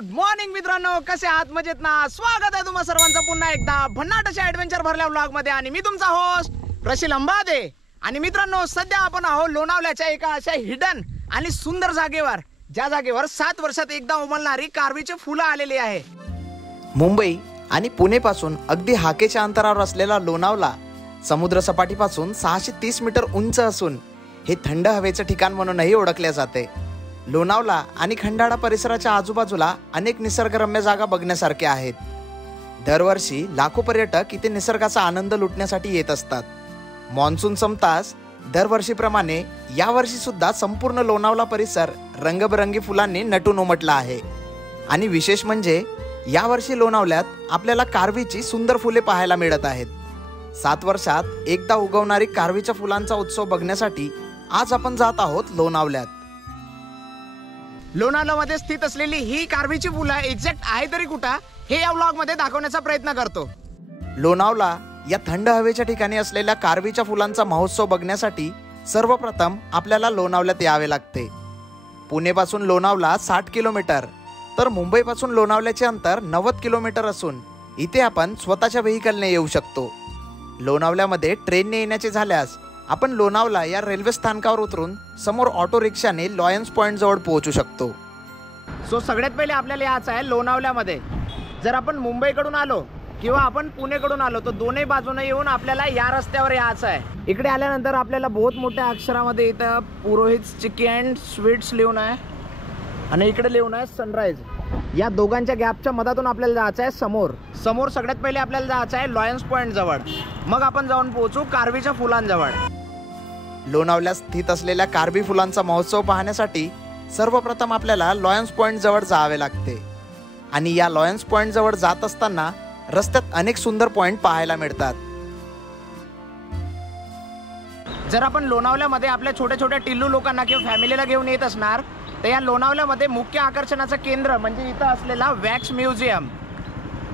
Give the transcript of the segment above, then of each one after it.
Good morning मित्रांनो, कसे आहात? मजेत ना? स्वागत आहे तुम्हा सर्वांचं पुन्हा एकदा भन्नाट अशा ॲडव्हेंचर भरल्या व्लॉग मध्ये आणि मी तुमचा होस्ट प्रशील अंबादे. आणि मित्रांनो, सध्या आपण आहोत लोणावल्याच्या एका अशा हिडन आणि सुंदर जागेवर, ज्या जागेवर 7 वर्षात एकदा उमलणारी कारवीची फुलं आलेली आहे. मुंबई आणि पुणे पासून अगदी हाकेच्या अंतरावर असलेला लोणावला समुद्र सपाटीपासून 630 मीटर उंच असून हे थंड हवेचं ठिकाण म्हणूनही ओळखले जाते. लोणावला आणि खंडाळा परिसराच्या आजूबाजूला अनेक निसर्गरम्य जागा बघण्यासारख्या आहेत. दरवर्षी लाखो पर्यटक इथे निसर्गाचा आनंद लुटण्यासाठी येत असतात. मॉन्सून संपताच दरवर्षीप्रमाणे यावर्षी सुद्धा संपूर्ण लोणावला परिसर रंगबेरंगी फुलांनी नटून उमटला आहे. आणि विशेष म्हणजे यावर्षी लोणावल्यात आपल्याला कारवीची सुंदर फुले पाहायला मिळत आहेत. 7 वर्षात एकदा उगवणारी कारवीच्या फुलांचा उत्सव बघण्यासाठी आज आपण जात आहोत लोणावल्यात. लोणावल्यामध्ये स्थित असलेली ही कारवीची फुलं एक्झॅक्ट आहे तरी कुठं, हे या व्लॉग मध्ये दाखवण्याचा प्रयत्न करतो. लोणावला या थंड हवेच्या ठिकाणी असलेल्या कारवीच्या फुलांचा महोत्सव बघण्यासाठी सर्वप्रथम आपल्याला लोणावल्यात यावे लागते. पुणेपासून लोणावला 60 किलोमीटर तर मुंबईपासून लोणावल्याचे अंतर 90 किलोमीटर असून इथे आपण स्वतःच्या व्हेकलने येऊ शकतो. लोणावल्यामध्ये ट्रेनने येण्याचे झाल्यास आपण लोणावला या रेल्वे स्थानकावर उतरून समोर ऑटो रिक्षाने लॉयन्स पॉइंट जवळ पोहोचू शकतो. सगळ्यात पहिले आपल्याला यायचं आहे लोणावल्यामध्ये. जर आपण मुंबईकडून आलो किंवा आपण पुणेकडून आलो तर दोन्ही बाजूने येऊन आपल्याला या रस्त्यावर यायचं आहे. इकडे आल्यानंतर आपल्याला बहुत मोठ्या अक्षरामध्ये इथं पुरोहित चिकी अँड स्वीट्स लिहून आहे आणि इकडे लिहून आहे सनराईज. या दोघांच्या गॅपच्या मधातून आपल्याला जायचं आहे समोर सगळ्यात पहिले आपल्याला जायचं आहे लॉयन्स पॉइंट जवळ. मग आपण जाऊन पोहोचू कारवीच्या फुलांजवळ. लोणावल्यात स्थित असलेल्या कारवी फुलांचा महोत्सव पाहण्यासाठी सर्वप्रथम आपल्याला लॉयन्स पॉइंट जवळ जावे लागते. आणि या लॉयन्स पॉइंट जवळ जात असताना रस्त्यात अनेक सुंदर पॉइंट पाहायला मिळतात. जर आपण लोणावल्यामध्ये आपल्या छोट्या छोट्या टिल्लू लोकांना किंवा फॅमिलीला घेऊन येत असणार तर या लोणावल्यामध्ये मुख्य आकर्षणाचं केंद्र म्हणजे इथं असलेला वॅक्स म्युझियम.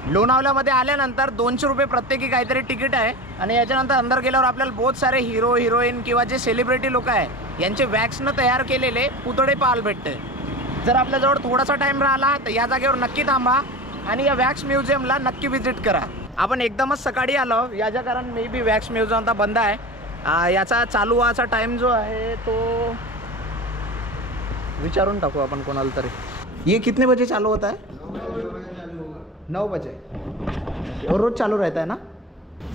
लोणावल्यामध्ये आल्यानंतर 200 रुपये प्रत्येकी काहीतरी तिकीट आहे आणि याच्यानंतर अंदर गेल्यावर आपल्याला बहुत सारे हिरो हिरोईन किंवा जे सेलिब्रिटी लोक आहे यांचे वॅक्सनं तयार केलेले पुतळे पाहायला भेटते. जर आपल्याजवळ थोडासा टाईम राहिला तर या जागेवर नक्की थांबा आणि या वॅक्स म्युझियमला नक्की व्हिजिट करा. आपण एकदमच सकाळी आलो याच्या कारण मे बी वॅक्स म्युझियम आता बंद आहे. याचा चालू व्हायचा टाईम जो आहे तो विचारून टाकू आपण कोणाला तरी. ये कितने बजे चालू होता है? 9 बजे. रोज चालू रहता है ना?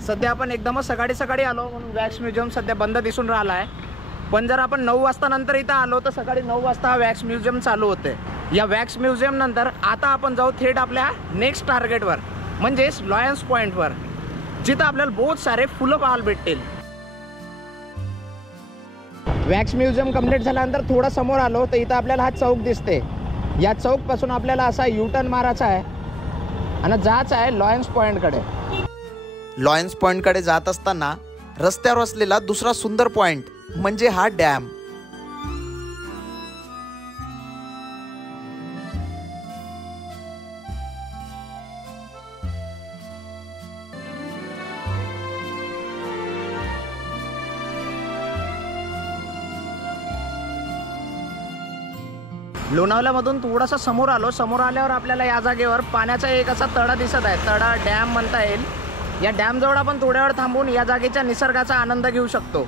सध्या आपण एकदमच सकाळी आलो म्हणून वॅक्स म्युझियम सध्या बंद दिसून राहिला आहे. पण जर आपण 9 वाजता नंतर इथं आलो तर सकाळी 9 वाजता हा वॅक्स म्युझियम चालू होते. या वॅक्स म्युझियम नंतर आता आपण जाऊ थेट आपल्या नेक्स्ट टार्गेटवर म्हणजेच लॉयन्स पॉईंटवर, जिथं आपल्याला बहुत सारे फुलं पाहायला भेटतील. वॅक्स म्युझियम कंप्लीट झाल्यानंतर थोडं समोर आलो तर इथं आपल्याला हा चौक दिसते. या चौकपासून आपल्याला असा युटर्न मारायचा आहे आणि जायचं आहे लॉयन्स पॉईंटकडे. लॉयन्स पॉइंटकडे जात असताना रस्त्यावर असलेला दुसरा सुंदर पॉइंट म्हणजे हा डॅम. लोणावल्यामधून थोडासा समोर आल्यावर आपल्याला या जागेवर पाण्याचा एक असा तळा दिसत आहे. तळा डॅम म्हणता येईल. या डॅम जवळ आपण थोड्या वेळ थांबून या जागेच्या निसर्गाचा आनंद घेऊ शकतो.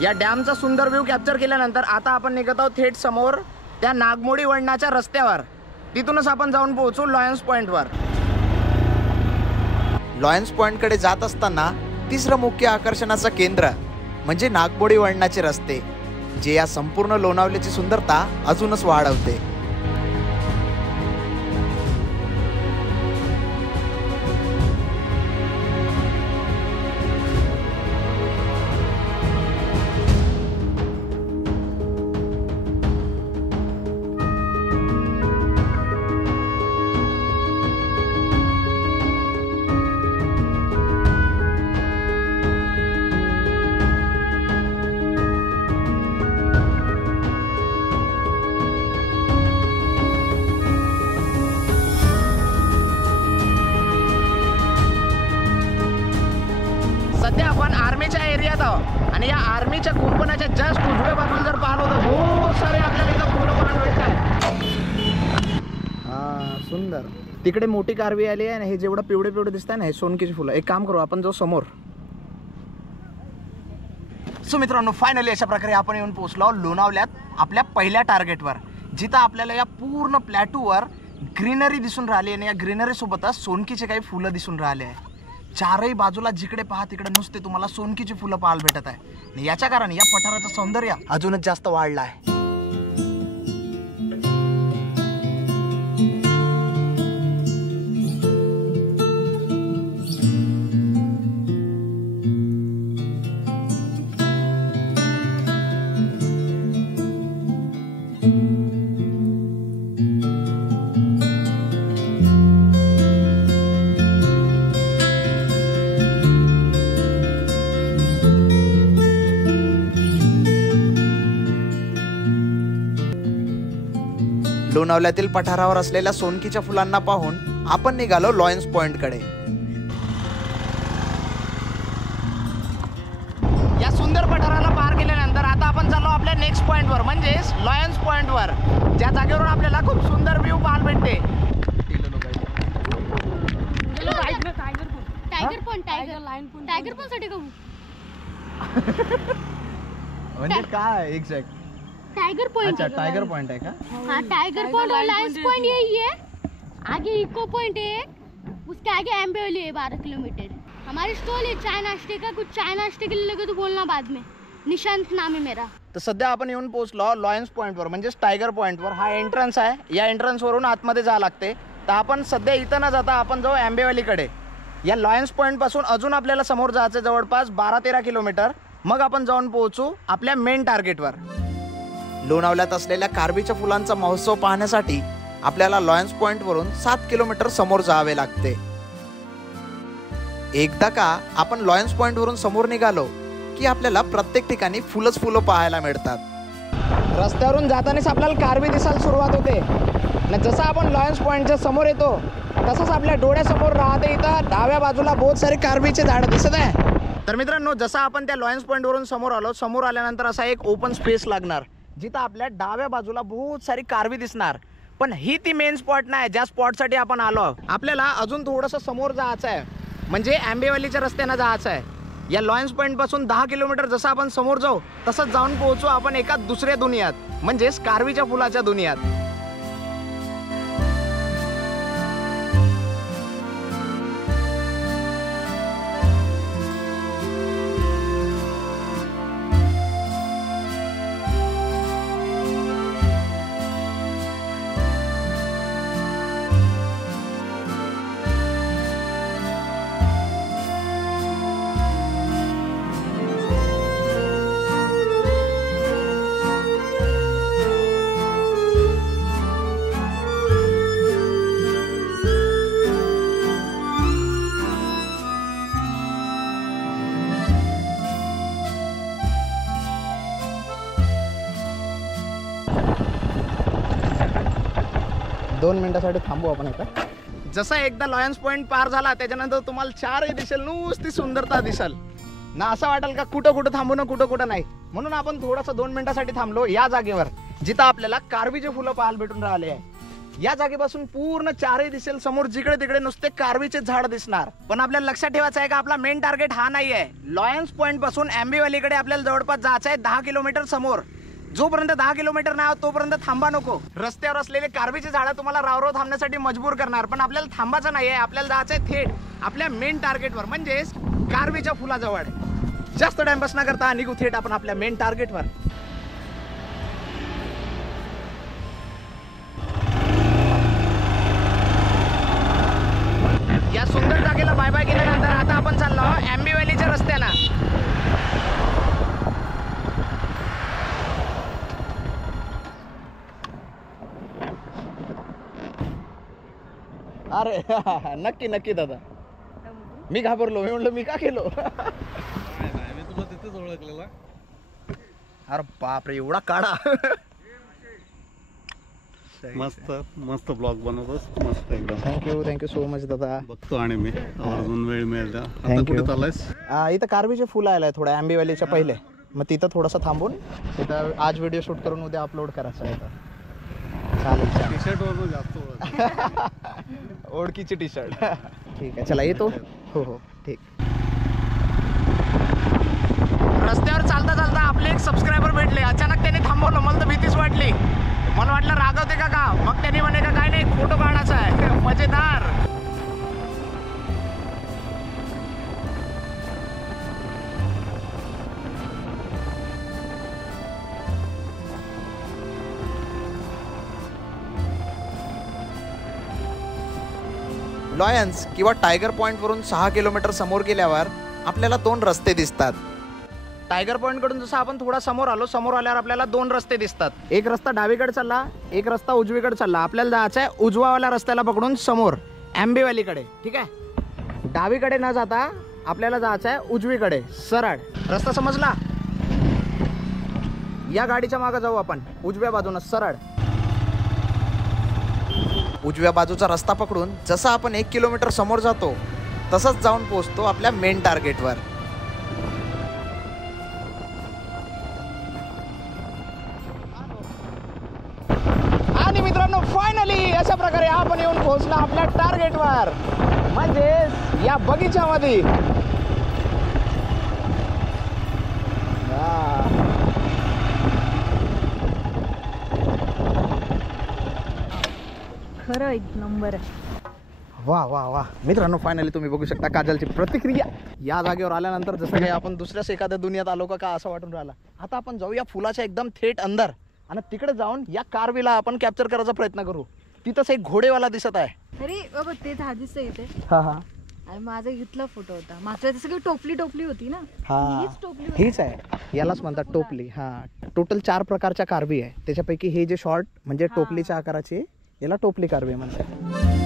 या डॅमचा सुंदर व्ह्यू कॅप्चर केल्यानंतर आता आपण निघत आहोत थेट समोर त्या नागमोडी वळणाच्या रस्त्यावर. तिथूनच आपण जाऊन पोहोचू लॉयन्स पॉइंटवर. लॉयन्स पॉइंटकडे जात असताना तिसरं मुख्य आकर्षणाचं केंद्र म्हणजे नागमोडी वळणाचे रस्ते, जे या संपूर्ण लोणावल्याची सुंदरता अजूनच वाढवते. सध्या आपण आर्मीच्या एरियात आहोत आणि या आर्मीच्या कुंपणाच्या जस्ट उजव्या बाजूला जर पाहिलं तर खूप सारे आपल्याला इथं फुलं पाहायला मिळतात. हा सुंदर. तिकडे मोठी कारवी आली आहे आणि हे जेवढं पिवळे पिवळे दिसत आहे ना हे सोनकीची फुलं. एक काम करू आपण जो समोर. सो मित्रांनो फायनली अशा प्रकारे आपण येऊन पोहोचलो लोणावल्यात आपल्या पहिल्या टार्गेटवर, जिथं आपल्याला या पूर्ण प्लॅटूवर ग्रीनरी दिसून राहिली आणि या ग्रीनरी सोबतच सोनकीचे काही फुलं दिसून राहिले आहे. चारही बाजूला जिकडे पहा तिकडे नुसते तुम्हाला सोनकीची फुलं पाहायला भेटत आहे आणि याच्या कारण या पठाराचं सौंदर्य अजूनच जास्त वाढलं आहे. लोणावल्यातील पठारावर असलेल्या सोनकीच्या फुलांना पाहून आपण निघालो लॉयन्स पॉइंट कडे. या सुंदर पठाराला पार केल्यानंतर आता आपण चाललो आपल्या नेक्स्ट पॉइंटवर म्हणजेच लॉयन्स पॉइंटवर, ज्या जागेवरून आपल्याला खूप सुंदर व्ह्यू पाहायला भेटते. टायगर पॉइंट साठी म्हणजे काय एक्झॅक्ट? Tiger point. अच्छा टाइगर पॉइंट है का? हाँ टाइगर पॉइंट और लायंस पॉइंट यही है. आगे इको पॉइंट है, उसके आगे एम्बे वैली है 12 किलोमीटर. हमारी स्टॉल है चाय नाश्ते का. कुछ चाय नाश्ते के लिए लगे तो बोलना बाद में. निशांत नाम है मेरा. तर सध्या आपण येऊन पोहोचलो लॉयन्स पॉइंटवर म्हणजेच टायगर पॉइंटवर. हा एंट्रन्स आहे. या एंट्रन्सवरून आतमध्ये जावं लागते. तर आपण सध्या इथं न जाता आपण जाऊ एम्बेवलीकडे. या लॉयन्स पॉइंटपासून अजून आपल्याला समोर जायचं जवळपास 12-13 किलोमीटर. मग आपण जाऊन पोहोचू आपल्या मेन टार्गेटवर. लोणावल्यात असलेल्या कारवीच्या फुलांचा महोत्सव पाहण्यासाठी आपल्याला लॉयन्स पॉइंट वरून 7 किलोमीटर समोर जावे लागते. एकदा का आपण लॉयन्स पॉइंट वरून समोर निघालो की आपल्याला प्रत्येक ठिकाणी फुलंच फुलं पाहायला मिळतात. रस्त्यावरून जातानाच आपल्याला कारवी दिसायला सुरुवात होते आणि जसं आपण लॉयन्स पॉइंटच्या समोर येतो तसंच आपल्या डोळ्यासमोर राहते इथं डाव्या बाजूला बहुत सारे कारवीचे झाडं दिसत आहे. तर मित्रांनो जसं आपण त्या लॉयन्स पॉइंटवरून समोर आलो, समोर आल्यानंतर असा एक ओपन स्पेस लागणार जिथं आपल्या डाव्या बाजूला बहुत सारी कारवी दिसणार. पण ही ती मेन स्पॉट नाही ज्या स्पॉटसाठी आपण आलो. आपल्याला अजून थोडंसं समोर जायचं आहे म्हणजे आंबेवलीच्या रस्त्यानं जायचं आहे. या लॉयन्स पॉइंट पासून 10 किलोमीटर जसं आपण समोर जाऊ तसंच जाऊन पोहोचू आपण एका दुसऱ्या दुनियात म्हणजेच कारवीच्या फुलाच्या दुनियात. दोन मिनिटासाठी थांबू आपण आता. जसा एकदा लॉयन्स पॉइंट पार झाला त्याच्यानंतर तुम्हाला चारही दिसेल नुसती सुंदरता दिसेल ना. असं वाटेल का कुठं कुठं थांबू ना कुठं कुठं नाही. म्हणून आपण थोडंसं 2 मिनिटासाठी थांबलो या जागेवर जिथं आपल्याला कारवीचे फुलं पाहायला भेटून राहिले आहे. या जागेपासून पूर्ण चारही दिसेल समोर जिकडे तिकडे नुसते कारवीचे झाड दिसणार. पण आपल्याला लक्षात ठेवायचं आहे का आपला मेन टार्गेट हा नाही आहे. लॉयन्स पॉइंट पासून आंबेवलीकडे आपल्याला जवळपास जायचं आहे 10 किलोमीटर समोर. जोपर्यंत 10 किलोमीटर नाही तोपर्यंत थांबा नको. रस्त्यावर असलेले कारवीचे झाडं तुम्हाला रावराव थांबण्यासाठी मजबूर करणार. पण आपल्याला थांबायचं नाहीये. आपल्याला जायचंय थेट आपल्या मेन टार्गेटवर म्हणजेच कारवीच्या फुलाजवळ. जास्त टाइमपास न करता निघू थेट आपण आपल्या मेन टार्गेटवर. या सुंदर जागेला बाय बाय केल्यानंतर आता आपण चाललो आंबेवलीच्या रस्त्यानं. अरे नक्की नक्की दादा. मी घाबरलो. मी म्हणलं मी का केलो. मी तुला तिथेच ओळखलेला. अरे बापरे एवढा काढा. मस्त मस्त ब्लॉग बनवतोस मस्त एकदम. थँक्यू सो मच दादा. बघतो आणि मी अजून वेळ मिळेल त्या. आता Thank you. कुठे चाललायस? इथं कारवीचे फुलं आलंय थोडं आंबे व्हॅलीच्या पहिले, मग तिथं थोडंसं थांबून तिथं आज व्हिडिओ शूट करून उद्या अपलोड करायचं आहे. चालेल टी शर्ट वरून जास्त ओळख. ओळखीची टी शर्ट. ठीक आहे चला येतो. हो हो ठीक. रस्त्यावर चालता चालता आपले एक सबस्क्रायबर भेटले. अचानक त्यांनी थांबवलं. मला तर भीतीच वाटली. मला वाटलं रागवते का मग त्यांनी म्हणे का काय नाही फोटो काढायचा आहे. मजेदार. लॉयन्स किंवा टायगर पॉईंटवरून 6 किलोमीटर समोर गेल्यावर आपल्याला 2 रस्ते दिसतात. टायगर पॉईंट कडून जसं आपण थोडा समोर आल्यावर आपल्याला 2 रस्ते दिसतात. एक रस्ता डावीकडे चालला, एक रस्ता उजवीकडे चालला. आपल्याला जायचं आहे उजवावाल्या रस्त्याला पकडून समोर आंबेवालीकडे. ठीक आहे. डावीकडे न जाता आपल्याला जायचं आहे उजवीकडे सरळ. रस्ता समजला? या गाडीच्या मागे जाऊ आपण उजव्या बाजूनं सरळ. उजव्या बाजूचा रस्ता पकडून जसं आपण 1 किलोमीटर समोर जातो तसंच जाऊन पोहोचतो आपल्या मेन टार्गेटवर. आणि मित्रांनो फायनली अशा प्रकारे आपण येऊन पोहोचला आपल्या टार्गेटवर, म्हणजे या बगीच्यामध्ये. खरं एक नंबर आहे. वा वा वा मित्रांनो, फायनली तुम्ही बघू शकता काजलची प्रतिक्रिया. या जागेवर आल्यानंतर जसं काही आपण दुसऱ्याच एखाद्या दुनियात आलो का असं वाटून राहिला. आता आपण जाऊ या फुलाच्या एकदम थेट अंदर आणि तिकडे जाऊन या कारवीला आपण कॅप्चर करायचा प्रयत्न करू. तिथंच एक घोडेवाला दिसत आहे. अरे बाबा ते हा दिसतं इथे. हा हा आणि माझा इथला फोटो होता. मागच्या सगळी टोपली होती ना. हा हीच टोपली होती. हीच आहे, यालाच म्हणतात टोपली. हा टोटल 4 प्रकारच्या कारवी आहे. त्याच्यापैकी हे जे शॉर्ट म्हणजे टोपलीच्या आकाराची याला टोपली कारवी म्हणतात.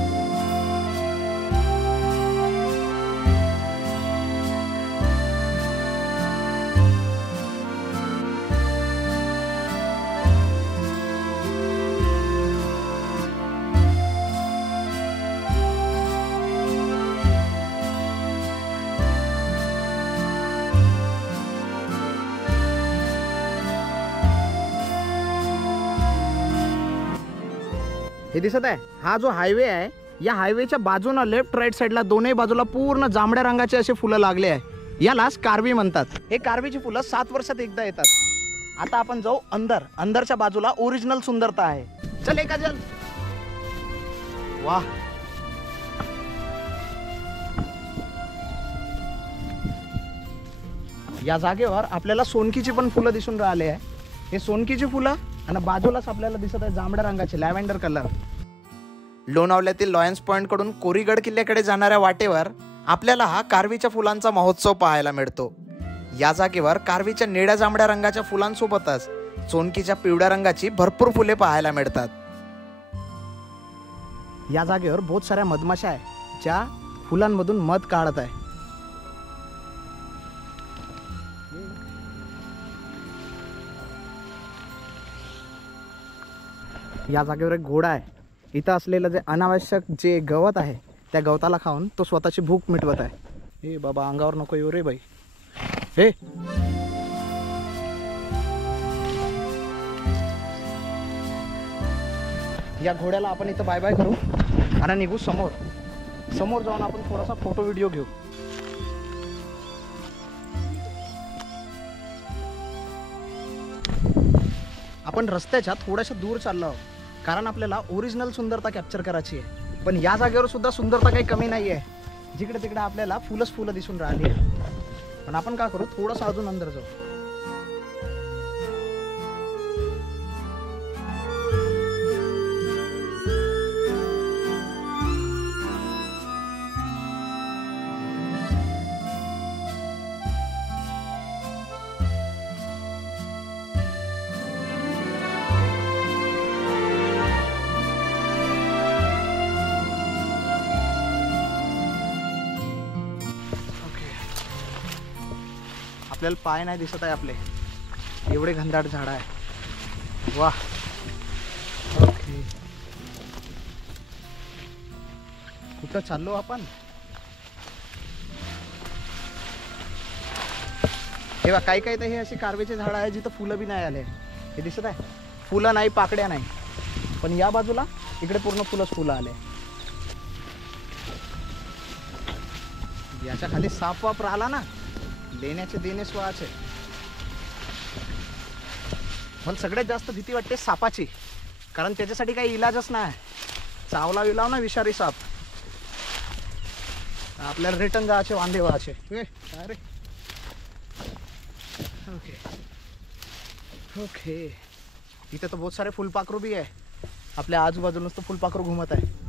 हे दिसत आहे हा जो हायवे आहे, या हायवेच्या बाजूला लेफ्ट राईट साईडला दोन्ही बाजूला पूर्ण जांभड्या रंगाचे असे फुलं लागले आहे. यालाच कारवी म्हणतात. हे कारवीची फुलं 7 वर्षात एकदा येतात. आता आपण जाऊ अंदरच्या बाजूला ओरिजिनल सुंदरता आहे. चल काजल. वाह या जागेवर आपल्याला सोनकीची पण फुलं दिसून राहिले आहे. हे सोनकीची फुलं आणि बाजूलाच आपल्याला दिसत आहे जांभड्या रंगाचे लॅव्हेंडर कलर. लोणावल्यातील लॉयन्स पॉइंट कडून कोरीगड किल्ल्याकडे जाणाऱ्या वाटेवर आपल्याला हा कारवीच्या फुलांचा महोत्सव पाहायला मिळतो. या जागेवर कारवीच्या निळ्या जांभड्या रंगाच्या फुलांसोबतच सोनकीच्या पिवळ्या रंगाची भरपूर फुले पाहायला मिळतात. या जागेवर बहुत साऱ्या मधमाशा आहे ज्या फुलांमधून मध काढत आहे. या जागेवर एक घोडा आहे. इथं असलेलं जे अनावश्यक जे गवत आहे त्या गवताला खाऊन तो स्वतःची भूक मिटवत आहे. हे बाबा अंगावर नको येऊ रे बाई. हे या घोड्याला आपण इथं बाय बाय करू आणि निघू समोर जाऊन आपण थोडासा फोटो व्हिडिओ घेऊ. आपण रस्त्याच्या थोड्याशा दूर चाललो आहोत कारण आपल्याला ओरिजिनल सुंदरता कॅप्चर करायची आहे. पण या जागेवर सुद्धा सुंदरता काही कमी नाही आहे. जिकडे तिकडे आपल्याला फुलं दिसून राहिली आहे. पण आपण काय करू, थोडंसं अजून अंदर जाऊ. आपल्याला पाय नाही दिसत आहे आपले, एवढे घनदाट झाड आहे. वाह. ओके कुठं चाललो आपण? हे बघा काही काही तर हे अशी कारवीचे झाड आहे जिथं फुलं बी नाही आले. हे दिसत आहे, फुलं नाही, पाकड्या नाही, पण या बाजूला इकडे पूर्ण फुलं आले. याच्या खाली साप वाप राहिला ना, लेण्याचे देणे स्वाचे. मला सगळ्यात जास्त भीती वाटते सापाची, कारण त्याच्यासाठी काही इलाजच नाही. चावला विलाव ना विषारी साप, आपल्याला रिटर्न जायचे, वांदे व्हायचे. अरे ओके ओके, इथे तर बहुत सारे फुलपाखरू भी आहे. आपल्या आजूबाजूनच तर फुलपाखरू घुमत आहे.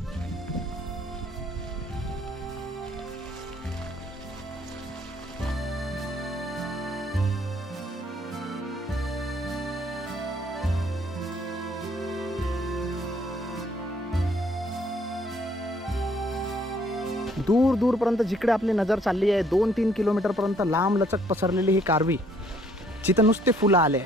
दूर दूरपर्यंत जिकडे आपली नजर चालली आहे, 2-3 किलोमीटर पर्यंत लांब लचक पसरलेली ही कारवी, जिथं नुसते फुलं आले.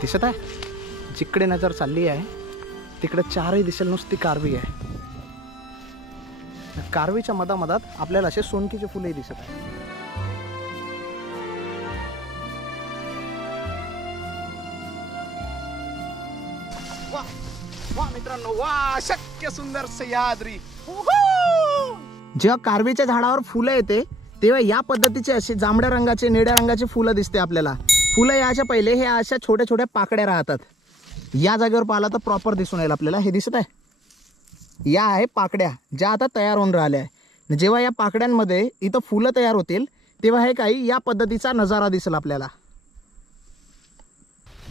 दिसत आहे, जिकडे नजर चालली आहे तिकडे चारही दिसेल नुसती कारवी आहे. कारवीच्या मधामधात आपल्याला असे सोनकीचे फुलही दिसत आहे. वा मित्रांनो, वा शक्य सुंदर सह्याद्री. जेव्हा कारवीच्या झाडावर फुलं येते तेव्हा या पद्धतीचे असे जांभड्या रंगाचे, निळ्या रंगाचे फुलं दिसते आपल्याला. फुलं याच्या पहिले हे अशा छोट्या छोट्या पाकड्या राहतात. या जागेवर पाहिला तर प्रॉपर दिसून येईल आपल्याला. हे दिसत आहे, या आहे पाकड्या ज्या आता तयार होऊन राहिल्या आहे. जेव्हा या पाकड्यांमध्ये इथं फुलं तयार होतील तेव्हा हे काही या पद्धतीचा नजारा दिसेल आपल्याला.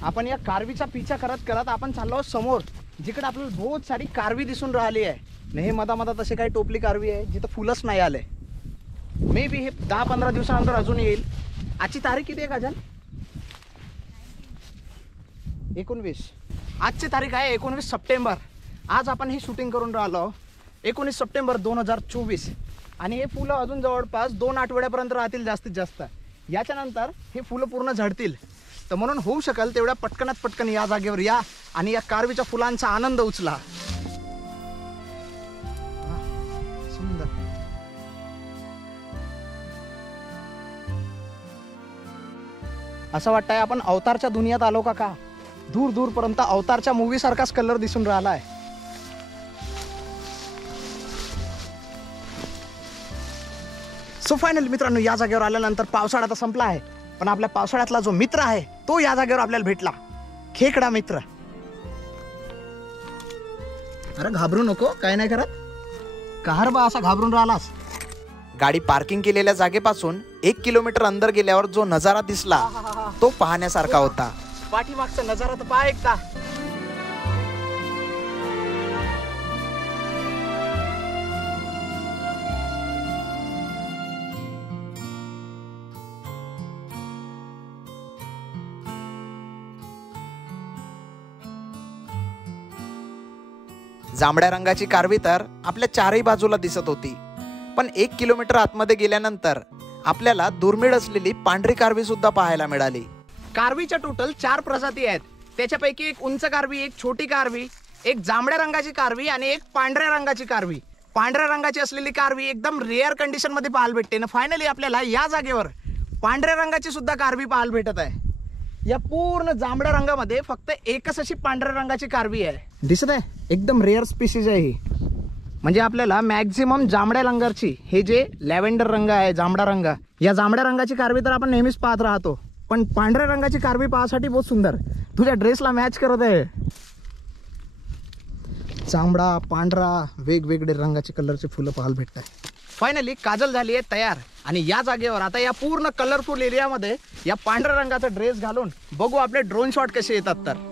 आपण या कारवीचा पिछा करत करत आपण चाललो समोर, जिकडे आपल्याला बहुत सारी कारवी दिसून राहिली आहे. हे मधामधात असे काही टोपली कारवी आहे जिथं फुलंच नाही आले. मे बी हे 10-15 दिवसानंतर अजून येईल. आजची तारीख किती आहे काजल? 19. आजची तारीख आहे 19 सप्टेंबर. आज आपण ही शूटिंग करून राहिलो 19 सप्टेंबर 2024. आणि हे फुलं अजून जवळपास 2 आठवड्यापर्यंत राहतील जास्तीत जास्त. याच्यानंतर हे फुलं पूर्ण झडतील. तर म्हणून होऊ शकेल तेवढ्या पटकनात पटकन या जागेवर या आणि या कारवीच्या फुलांचा आनंद उचला. सुंदर. असं वाटतंय आपण अवतारच्या दुनियात आलो का. दूर दूर पर्यंत अवतारच्या मूवी सारखाच कलर दिसून राहिला आहे. सो फायनली मित्रांनो, या जागेवर आल्यानंतर पावसाळा तर संपला आहे, पण आपल्या पावसाळ्यातला जो मित्र आहे तो या जागेवर आपल्याला भेटला. खेकडा मित्र. अरे घाबरू नको, काय नाही करत. कहर बा असा घाबरून राहिलास. गाडी पार्किंग केलेल्या जागेपासून 1 किलोमीटर अंदर गेल्यावर जो नजारा दिसला तो पाहण्यासारखा होता. पाठीमागचा नजारा तर पहा एकदा. जांभड्या रंगाची कारवी तर आपल्या चारही बाजूला दिसत होती. पण 1 किलोमीटर आतमध्ये गेल्यानंतर आपल्याला दुर्मिळ असलेली पांढरी कारवी सुद्धा पाहायला मिळाली. कारवीच्या टोटल 4 प्रजाती आहेत. त्याच्यापैकी एक उंच कारवी, एक छोटी कारवी, एक जांभड्या रंगाची कारवी आणि एक पांढऱ्या रंगाची कारवी. पांढऱ्या रंगाची असलेली कारवी एकदम रेअर कंडिशन मध्ये पाहायला भेटते ना. फायनली आपल्याला या जागेवर पांढऱ्या रंगाची सुद्धा कारवी पाहायला भेटत आहे. या पूर्ण जांभड्या रंगामध्ये फक्त एकच अशी पांढऱ्या रंगाची कारवी आहे. दिसत आहे, एकदम रेअर स्पीसीज आहे ही. म्हणजे आपल्याला मॅक्झिमम जांभड्या रंगाची, हे जे लॅव्हेंडर रंग आहे, जांभळा रंग, या जांभड्या रंगाची कारवी तर आपण नेहमीच पाहत राहतो. पण पांढऱ्या रंगाची कारवी पाहण्यासाठी बहुत सुंदर, तुझ्या ड्रेसला मॅच करत आहे. जांभळा, पांढरा, वेगवेगळे रंगाचे कलरचे फुलं पाहायला भेटतात. फायनली काजल झाली आहे तयार आणि या जागेवर आता या पूर्ण कलरफुल एरियामध्ये या पांढऱ्या रंगाचा ड्रेस घालून बघू आपले ड्रोन शॉट कसे येतात. तर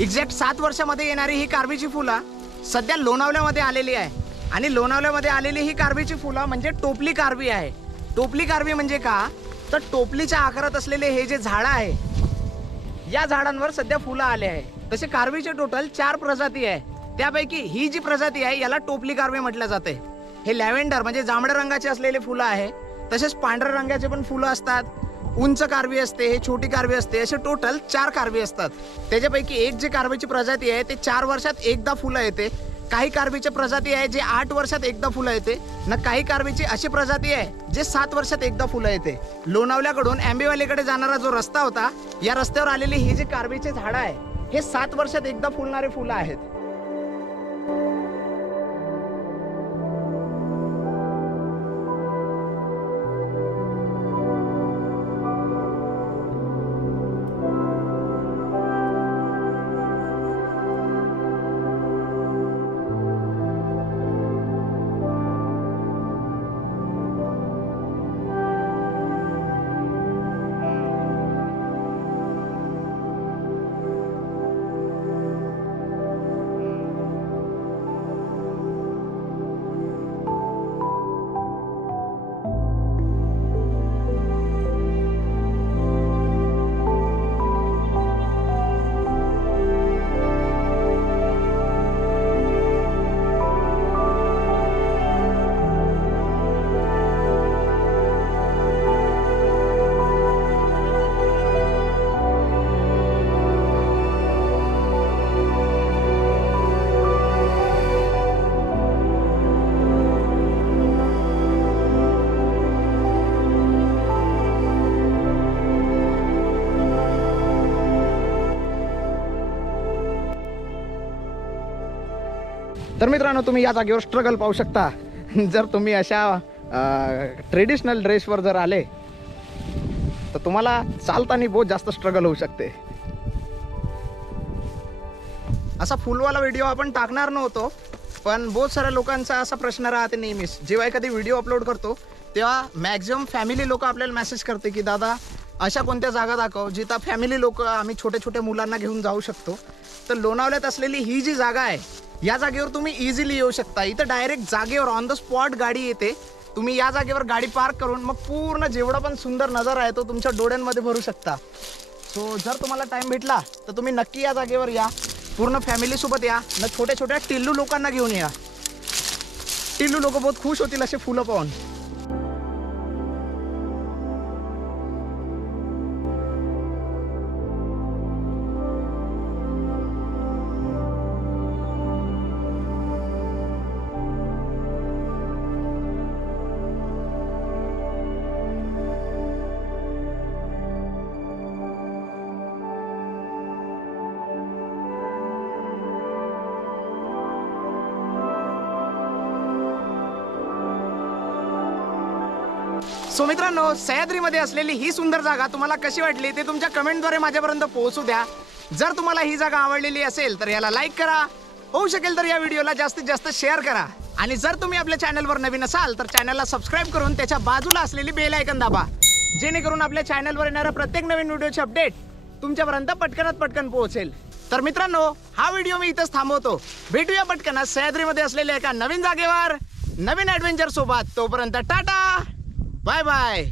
एक्झॅक्ट 7 वर्षामध्ये येणारी ही कारवीची फुलं सध्या लोणावल्यामध्ये आलेली आहे. आणि लोणावल्यामध्ये आलेली ही कारवीची फुलं म्हणजे टोपली कारवी आहे. टोपली कारवी म्हणजे का, तर टोपलीच्या आकारात असलेले हे जे झाडं आहे, या झाडांवर सध्या फुलं आले आहे. तसे कारवीचे टोटल 4 प्रजाती आहे. त्यापैकी ही जी प्रजाती आहे याला टोपली कारवी म्हटलं जाते. हे लॅव्हेंडर म्हणजे जांभळ्या रंगाचे असलेले फुलं आहे. तसेच पांढऱ्या रंगाचे पण फुलं असतात. उंच कारवी असते, हे छोटी कारवी असते, असे टोटल 4 कारवी असतात. त्याच्यापैकी एक जे कारवीची प्रजाती आहे ते 4 वर्षात एकदा फुलं येते. काही कारवीची प्रजाती आहे जे 8 वर्षात एकदा फुलं येते ना, काही कारवीची अशी प्रजाती आहे जे 7 वर्षात एकदा फुलं येते. लोणावल्याकडून आंबेवालीकडे जाणारा जो रस्ता होता, या रस्त्यावर आलेली ही जी कारवीचे झाडं आहे हे 7 वर्षात एकदा फुलणारे फुलं आहेत. तर मित्रांनो, तुम्ही या जागेवर स्ट्रगल पाहू शकता. जर तुम्ही अशा ट्रेडिशनल ड्रेसवर जर आले तर तुम्हाला चालताना बहुत जास्त स्ट्रगल होऊ शकते. असा फुलवाला व्हिडिओ आपण टाकणार नव्हतो, पण बहुत साऱ्या लोकांचा असा प्रश्न राहते नेहमीच. जेव्हा एखादी व्हिडिओ अपलोड करतो तेव्हा मॅक्झिमम फॅमिली लोक आपल्याला मेसेज करते की दादा अशा कोणत्या जागा दाखव जिथं फॅमिली लोक, आम्ही छोट्या छोट्या मुलांना घेऊन जाऊ शकतो. तर लोणावल्यात असलेली ही जी जागा आहे, या जागेवर तुम्ही इझिली येऊ शकता. इथं डायरेक्ट जागेवर ऑन द स्पॉट गाडी येते. तुम्ही या जागेवर गाडी पार्क करून मग पूर्ण जेवढा पण सुंदर नजारा आहे तो तुमच्या डोळ्यांमध्ये भरू शकता. सो जर तुम्हाला टाइम भेटला तर तुम्ही नक्की या जागेवर या. पूर्ण फॅमिलीसोबत या ना, छोट्या छोट्या टिल्लू लोकांना घेऊन या. टिल्लू लोक बहुत खुश होतील असे फुलं पाहून. सो मित्रांनो, सह्याद्रीमध्ये असलेली ही सुंदर जागा तुम्हाला कशी वाटली ते तुमच्या कमेंटद्वारे माझ्यापर्यंत पोहोचू द्या. जर तुम्हाला ही जागा आवडलेली असेल तर याला लाईक करा. होऊ शकेल तर या व्हिडिओला जास्तीत जास्त शेअर करा. आणि जर तुम्ही आपल्या चॅनलवर नवीन असाल तर चॅनलला सबस्क्राईब करून त्याच्या बाजूला असलेली बेल आयकन दाबा, जेणेकरून आपल्या चॅनलवर येणारा प्रत्येक नवीन व्हिडिओची अपडेट तुमच्यापर्यंत पटकनात पटकन पोहोचेल. तर मित्रांनो, हा व्हिडिओ मी इथंच थांबवतो. भेटूया पटकन सह्याद्रीमध्ये असलेल्या एका नवीन जागेवर नवीन ॲडव्हेंचर सोबत. तोपर्यंत टाटा, बाय बाय.